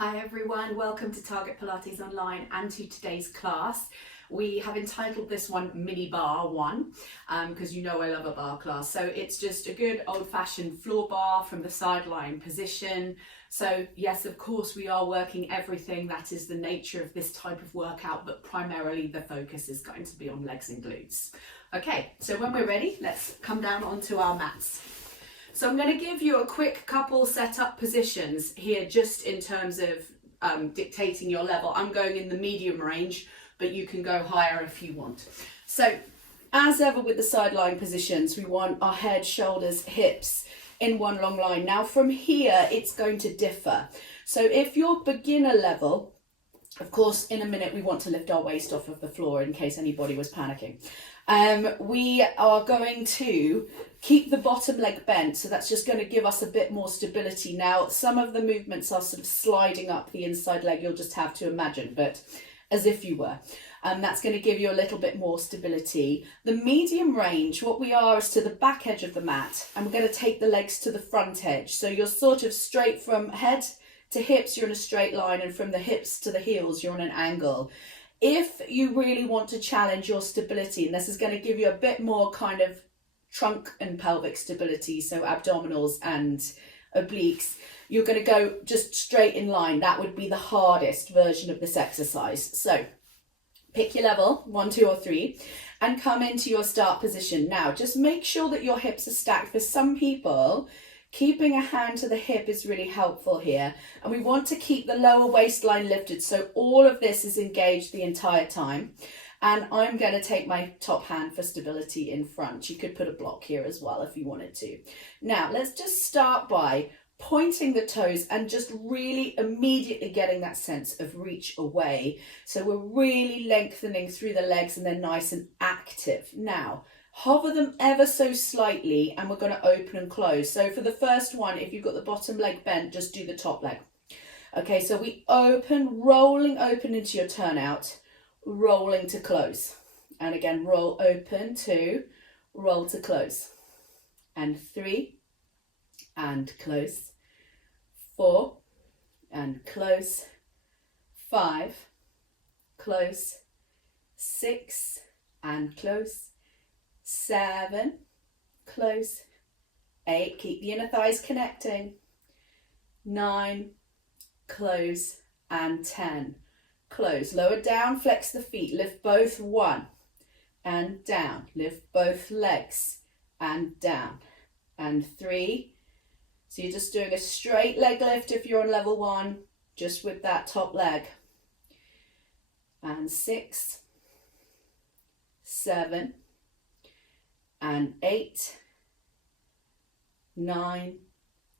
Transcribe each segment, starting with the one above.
Hi everyone, welcome to Target Pilates Online and to today's class. We have entitled this one Mini Barre 1 because you know I love a bar class. So it's just a good old-fashioned floor bar from the sideline position. So yes, of course we are working everything that is the nature of this type of workout, but primarily the focus is going to be on legs and glutes. Okay, so when we're ready, let's come down onto our mats. So I'm going to give you a quick couple setup positions here just in terms of dictating your level. I'm going in the medium range, but you can go higher if you want. So as ever with the sideline positions, we want our head, shoulders, hips in one long line. Now from here, it's going to differ. So if you're beginner level, of course, in a minute, we want to lift our waist off of the floor in case anybody was panicking. We are going to keep the bottom leg bent, so that's just going to give us a bit more stability. Now, some of the movements are sort of sliding up the inside leg, you'll just have to imagine, but as if you were. That's going to give you a little bit more stability. The medium range, what we are is to the back edge of the mat, and we're going to take the legs to the front edge. So you're sort of straight from head to hips, you're in a straight line, and from the hips to the heels, you're on an angle. If you really want to challenge your stability, and this is going to give you a bit more kind of trunk and pelvic stability, so abdominals and obliques, you're going to go just straight in line. That would be the hardest version of this exercise. So pick your level, 1, 2 or 3, and come into your start position. Now, just make sure that your hips are stacked. For some people, keeping a hand to the hip is really helpful here. And we want to keep the lower waistline lifted. So all of this is engaged the entire time. And I'm going to take my top hand for stability in front. You could put a block here as well if you wanted to. Now, let's just start by pointing the toes and just really immediately getting that sense of reach away. So we're really lengthening through the legs and they're nice and active. Now, hover them ever so slightly and we're going to open and close. So for the first one, if you've got the bottom leg bent, just do the top leg. Okay, so we open, rolling open into your turnout, rolling to close. And again, roll open, 2, roll to close. And 3, and close. 4, and close. 5, close. 6, and close. 7, close. 8, keep the inner thighs connecting. 9, close. And 10, close. Lower down, flex the feet, lift both, 1, and down. Lift both legs, and down. And 3, so you're just doing a straight leg lift if you're on level 1, just with that top leg. And 6, 7, and 8, 9,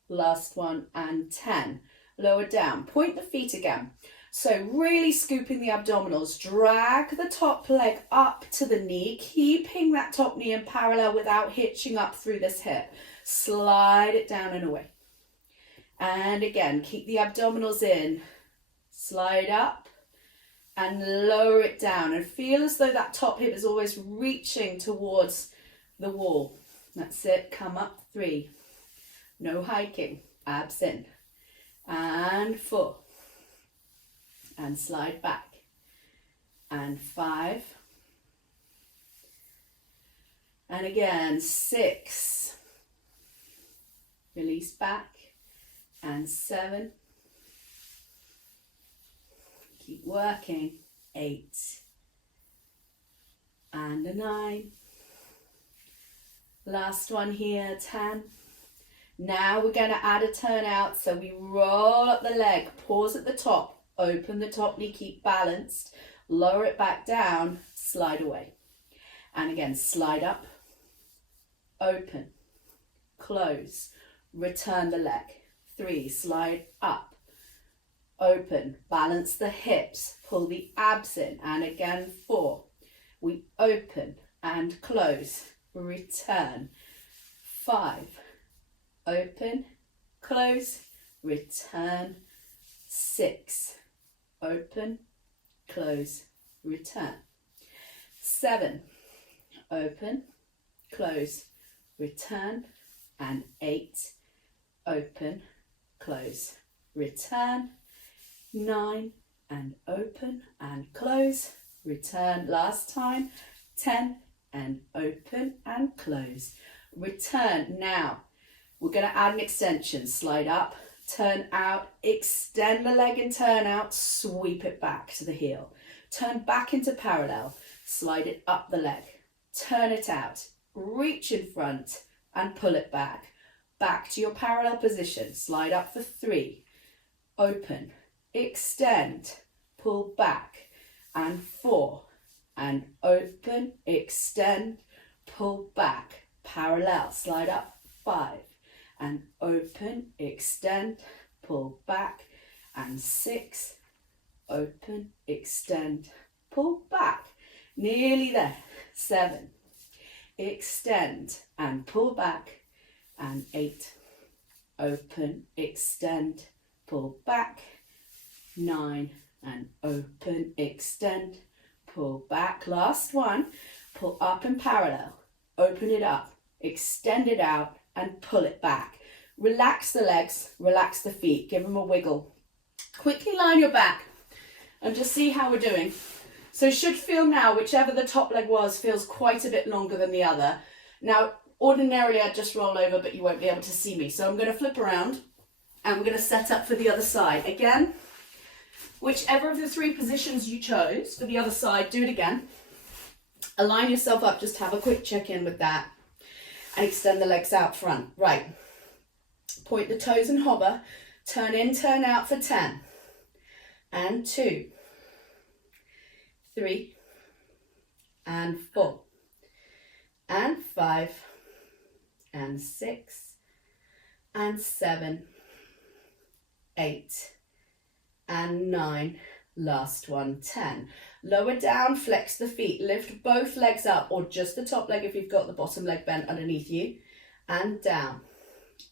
last one, and 10. Lower down, point the feet again. So really scooping the abdominals, drag the top leg up to the knee, keeping that top knee in parallel without hitching up through this hip. Slide it down and away. And again, keep the abdominals in, slide up and lower it down and feel as though that top hip is always reaching towards the wall. That's it, come up, 3, no hiking, abs in, and 4, and slide back, and 5, and again, 6, release back, and 7, keep working, 8, and a 9, last one here, 10. Now we're going to add a turnout, so we roll up the leg, pause at the top, open the top knee, keep balanced, lower it back down, slide away. And again, slide up, open, close, return the leg. 3, slide up, open, balance the hips, pull the abs in, and again 4, we open and close, return. 5, open, close, return. 6, open, close, return. 7, open, close, return. And 8, open, close, return. 9, and open and close. Return last time. 10, and open and close. Return. Now, we're going to add an extension. Slide up, turn out, extend the leg and turn out, sweep it back to the heel. Turn back into parallel, slide it up the leg, turn it out, reach in front and pull it back. Back to your parallel position, slide up for 3, open, extend, pull back, and 4, and open, extend, pull back, parallel, slide up, 5, and open, extend, pull back, and 6, open, extend, pull back, nearly there, 7, extend, and pull back, and 8, open, extend, pull back, 9, and open, extend, pull back, last one, pull up in parallel, open it up, extend it out, and pull it back. Relax the legs, relax the feet, give them a wiggle. Quickly line your back and just see how we're doing. So it should feel now, whichever the top leg was, feels quite a bit longer than the other. Now, ordinarily I'd just roll over, but you won't be able to see me. So I'm going to flip around and we're going to set up for the other side. Again, whichever of the 3 positions you chose for the other side, do it again. Align yourself up, just have a quick check-in with that. And extend the legs out front. Right. Point the toes and hover. Turn in, turn out for 10. And 2. 3. And 4. And 5. And 6. And 7. 8. And 9. Last one, 10. Lower down, flex the feet, lift both legs up, or just the top leg if you've got the bottom leg bent underneath you, and down,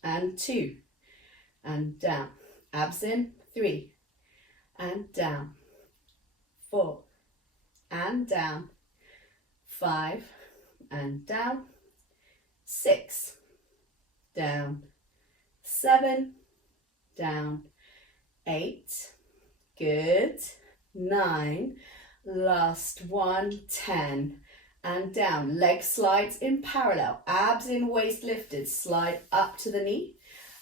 and 2, and down, abs in, 3, and down, 4, and down, 5, and down, 6, down, 7, down, 8, good, 9, last one, 10, and down. Leg slides in parallel, abs in, waist lifted, slide up to the knee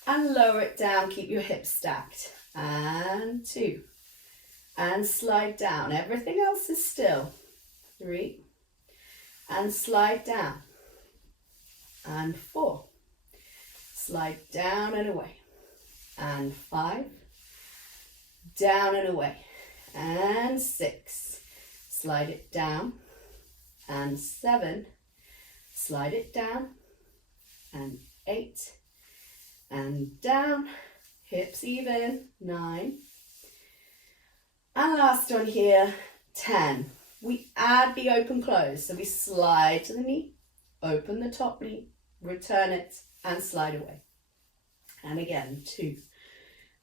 and lower it down, keep your hips stacked, and 2, and slide down. Everything else is still, 3, and slide down, and 4, slide down and away, and 5, down and away, and 6, slide it down, and 7, slide it down, and 8, and down, hips even, 9, and last one here, 10. We add the open close, so we slide to the knee, open the top knee, return it, and slide away. And again, 2,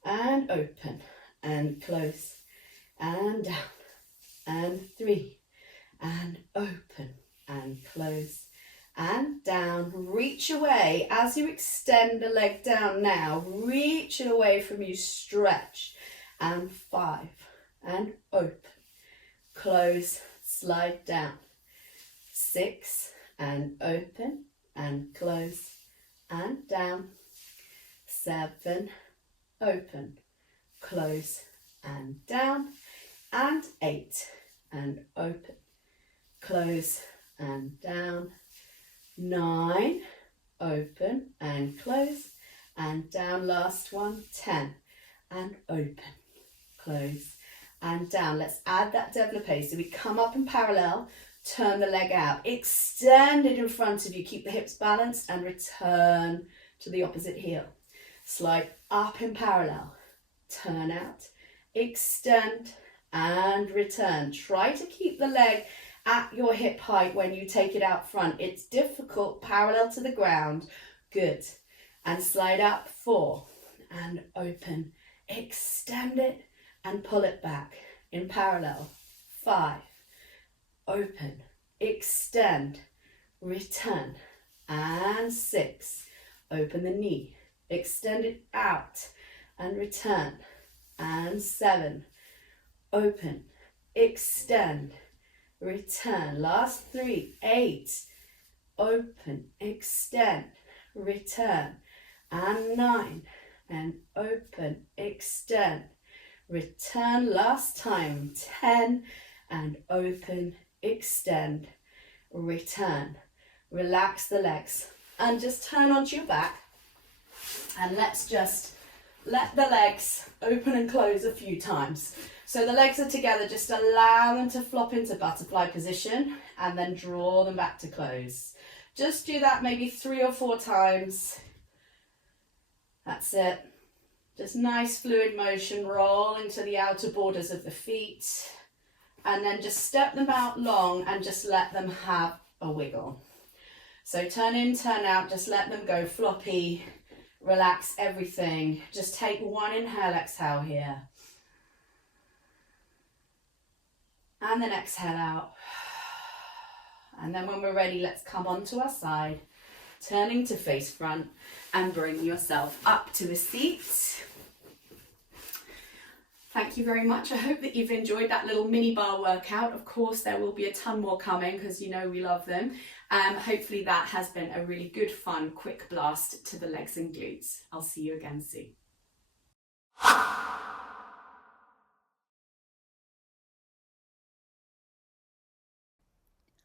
and open, and close, and down, and 3, and open, and close, and down. Reach away as you extend the leg down now. Reach it away from you, stretch, and 5, and open, close, slide down, 6, and open, and close, and down, 7, open, close, and down, and 8, and open, close, and down, 9, open, and close, and down, last one, 10, and open, close, and down. Let's add that développé. So we come up in parallel, turn the leg out, extend it in front of you, keep the hips balanced, and return to the opposite heel. Slide up in parallel, turn out, extend, and return. Try to keep the leg at your hip height when you take it out front. It's difficult, parallel to the ground. Good. And slide up, 4, and open, extend it, and pull it back in parallel, 5, open, extend, return, and 6, open the knee, extend it out, and return, and 7. Open, extend, return. Last 3, 8. Open, extend, return. And 9. And open, extend, return. Last time. 10. And open, extend, return. Relax the legs and just turn onto your back. And let's just let the legs open and close a few times. So the legs are together, just allow them to flop into butterfly position and then draw them back to close. Just do that maybe 3 or 4 times. That's it. Just nice fluid motion, rolling to the outer borders of the feet. And then just step them out long and just let them have a wiggle. So turn in, turn out, just let them go floppy. Relax everything. Just take one inhale, exhale here. And then exhale out. And then when we're ready, let's come onto our side, turning to face front and bring yourself up to a seat. Thank you very much. I hope that you've enjoyed that little mini bar workout. Of course, there will be a ton more coming because you know we love them. Hopefully that has been a really good, fun, quick blast to the legs and glutes. I'll see you again soon.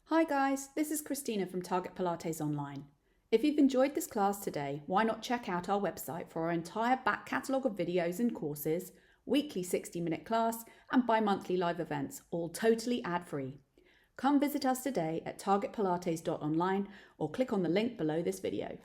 Hi guys, this is Christina from Target Pilates Online. If you've enjoyed this class today, why not check out our website for our entire back catalogue of videos and courses, weekly 60-minute class and bi-monthly live events, all totally ad-free. Come visit us today at targetpilates.online or click on the link below this video.